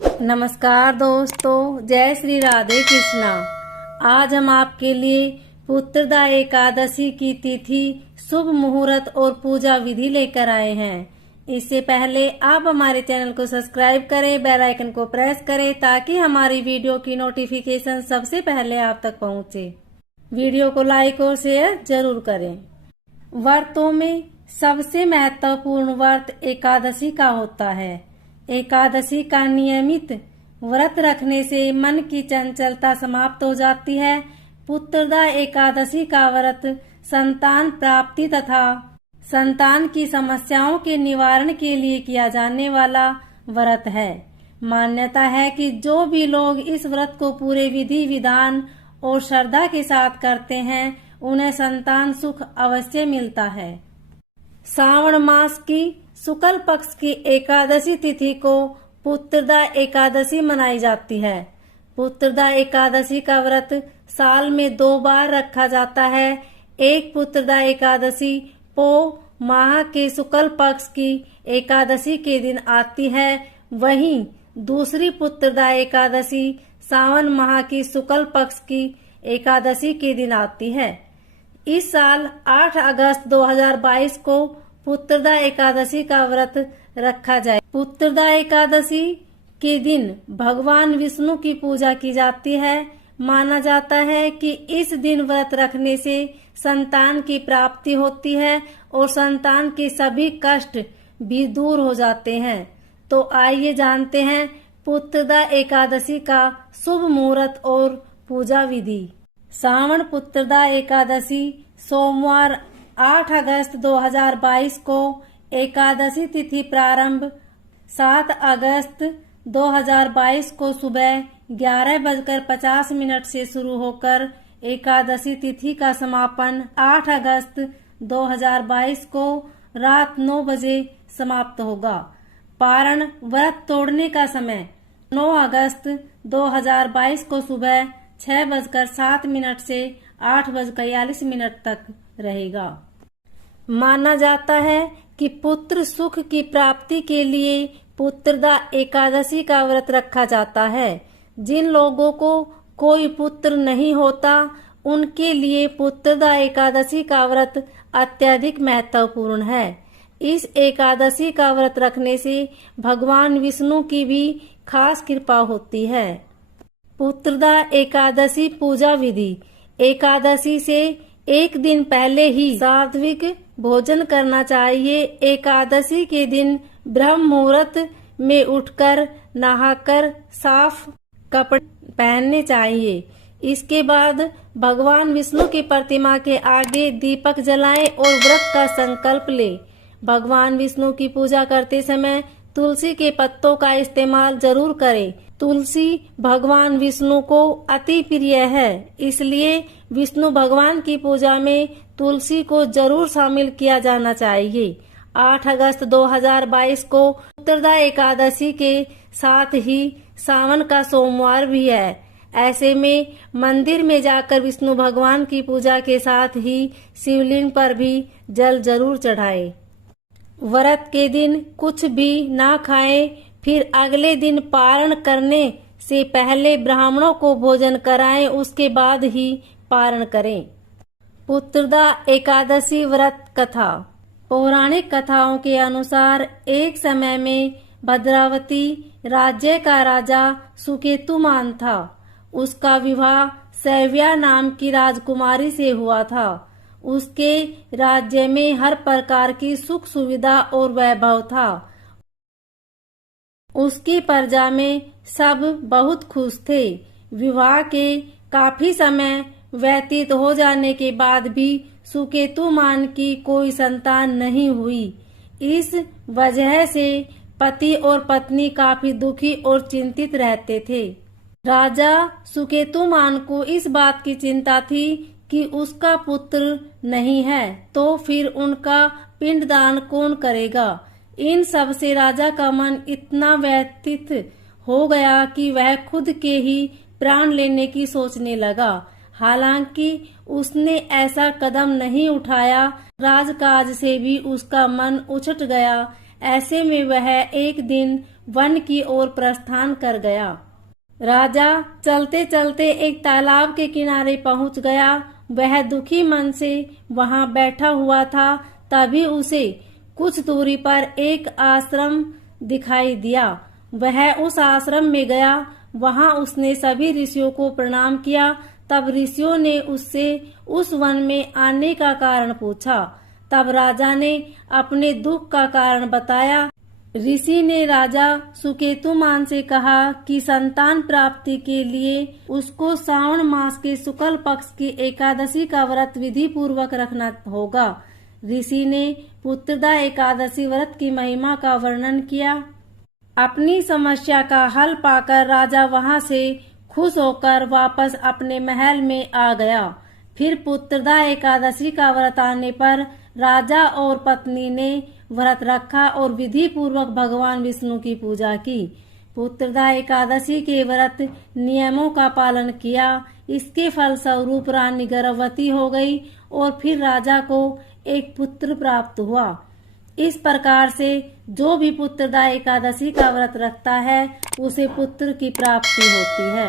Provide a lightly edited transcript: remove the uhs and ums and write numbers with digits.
नमस्कार दोस्तों, जय श्री राधे कृष्णा। आज हम आपके लिए पुत्रदा एकादशी की तिथि, शुभ मुहूर्त और पूजा विधि लेकर आए हैं। इससे पहले आप हमारे चैनल को सब्सक्राइब करें, बेल आइकन को प्रेस करें ताकि हमारी वीडियो की नोटिफिकेशन सबसे पहले आप तक पहुंचे। वीडियो को लाइक और शेयर जरूर करें। व्रतों में सबसे महत्वपूर्ण व्रत एकादशी का होता है। एकादशी का नियमित व्रत रखने से मन की चंचलता समाप्त हो जाती है। पुत्रदा एकादशी का व्रत संतान प्राप्ति तथा संतान की समस्याओं के निवारण के लिए किया जाने वाला व्रत है। मान्यता है कि जो भी लोग इस व्रत को पूरे विधि विधान और श्रद्धा के साथ करते हैं उन्हें संतान सुख अवश्य मिलता है। श्रावण मास की शुक्ल पक्ष की एकादशी तिथि को पुत्रदा एकादशी मनाई जाती है। पुत्रदा एकादशी का व्रत साल में 2 बार रखा जाता है। एक पुत्रदा एकादशी पो माह के शुक्ल पक्ष की एकादशी के दिन आती है, वहीं दूसरी पुत्रदा एकादशी सावन माह की शुक्ल पक्ष की एकादशी के दिन आती है। इस साल 8 अगस्त 2022 को पुत्रदा एकादशी का व्रत रखा जाए। पुत्रदा एकादशी के दिन भगवान विष्णु की पूजा की जाती है। माना जाता है कि इस दिन व्रत रखने से संतान की प्राप्ति होती है और संतान के सभी कष्ट भी दूर हो जाते हैं। तो आइए जानते हैं पुत्रदा एकादशी का शुभ मुहूर्त और पूजा विधि। श्रावण पुत्रदा एकादशी सोमवार 8 अगस्त 2022 को एकादशी तिथि प्रारंभ 7 अगस्त 2022 को सुबह 11:50 से शुरू होकर एकादशी तिथि का समापन 8 अगस्त 2022 को रात 9 बजे समाप्त होगा। पारण व्रत तोड़ने का समय 9 अगस्त 2022 को सुबह 6:07 से 8:41 तक रहेगा। माना जाता है कि पुत्र सुख की प्राप्ति के लिए पुत्रदा एकादशी का व्रत रखा जाता है। जिन लोगों को कोई पुत्र नहीं होता उनके लिए पुत्रदा एकादशी का व्रत अत्यधिक महत्वपूर्ण है। इस एकादशी का व्रत रखने से भगवान विष्णु की भी खास कृपा होती है। पुत्रदा एकादशी पूजा विधि। एकादशी से एक दिन पहले ही सात्विक भोजन करना चाहिए। एकादशी के दिन ब्रह्म मुहूर्त में उठकर नहाकर साफ कपड़े पहनने चाहिए। इसके बाद भगवान विष्णु की प्रतिमा के आगे दीपक जलाएं और व्रत का संकल्प ले। भगवान विष्णु की पूजा करते समय तुलसी के पत्तों का इस्तेमाल जरूर करें। तुलसी भगवान विष्णु को अति प्रिय है, इसलिए विष्णु भगवान की पूजा में तुलसी को जरूर शामिल किया जाना चाहिए। 8 अगस्त 2022 को पुत्रदा एकादशी के साथ ही सावन का सोमवार भी है। ऐसे में मंदिर में जाकर विष्णु भगवान की पूजा के साथ ही शिवलिंग पर भी जल जरूर चढ़ाएं। व्रत के दिन कुछ भी ना खाएं, फिर अगले दिन पारण करने से पहले ब्राह्मणों को भोजन कराएं, उसके बाद ही पारण करें। पुत्रदा एकादशी व्रत कथा। पौराणिक कथाओं के अनुसार एक समय में भद्रावती राज्य का राजा सुकेतुमान था। उसका विवाह सैव्या नाम की राजकुमारी से हुआ था। उसके राज्य में हर प्रकार की सुख सुविधा और वैभव था। उसकी प्रजा में सब बहुत खुश थे। विवाह के काफी समय व्यतीत हो जाने के बाद भी सुकेतुमान की कोई संतान नहीं हुई। इस वजह से पति और पत्नी काफी दुखी और चिंतित रहते थे। राजा सुकेतुमान को इस बात की चिंता थी कि उसका पुत्र नहीं है, तो फिर उनका पिंडदान कौन करेगा। इन सब से राजा का मन इतना व्यथित हो गया कि वह खुद के ही प्राण लेने की सोचने लगा। हालांकि उसने ऐसा कदम नहीं उठाया, राजकाज से भी उसका मन उछट गया। ऐसे में वह एक दिन वन की ओर प्रस्थान कर गया। राजा चलते चलते एक तालाब के किनारे पहुंच गया। वह दुखी मन से वहां बैठा हुआ था। तभी उसे कुछ दूरी पर एक आश्रम दिखाई दिया। वह उस आश्रम में गया। वहां उसने सभी ऋषियों को प्रणाम किया। तब ऋषियों ने उससे उस वन में आने का कारण पूछा। तब राजा ने अपने दुख का कारण बताया। ऋषि ने राजा सुकेतुमान से कहा कि संतान प्राप्ति के लिए उसको श्रावण मास के शुक्ल पक्ष की एकादशी का व्रत विधि पूर्वक रखना होगा। ऋषि ने पुत्रदा एकादशी व्रत की महिमा का वर्णन किया। अपनी समस्या का हल पाकर राजा वहां से खुश होकर वापस अपने महल में आ गया। फिर पुत्रदा एकादशी का व्रत आने पर राजा और पत्नी ने व्रत रखा और विधि पूर्वक भगवान विष्णु की पूजा की। पुत्रदा एकादशी के व्रत नियमों का पालन किया। इसके फलस्वरूप रानी गर्भवती हो गई और फिर राजा को एक पुत्र प्राप्त हुआ। इस प्रकार से जो भी पुत्रदा एकादशी का व्रत रखता है उसे पुत्र की प्राप्ति होती है।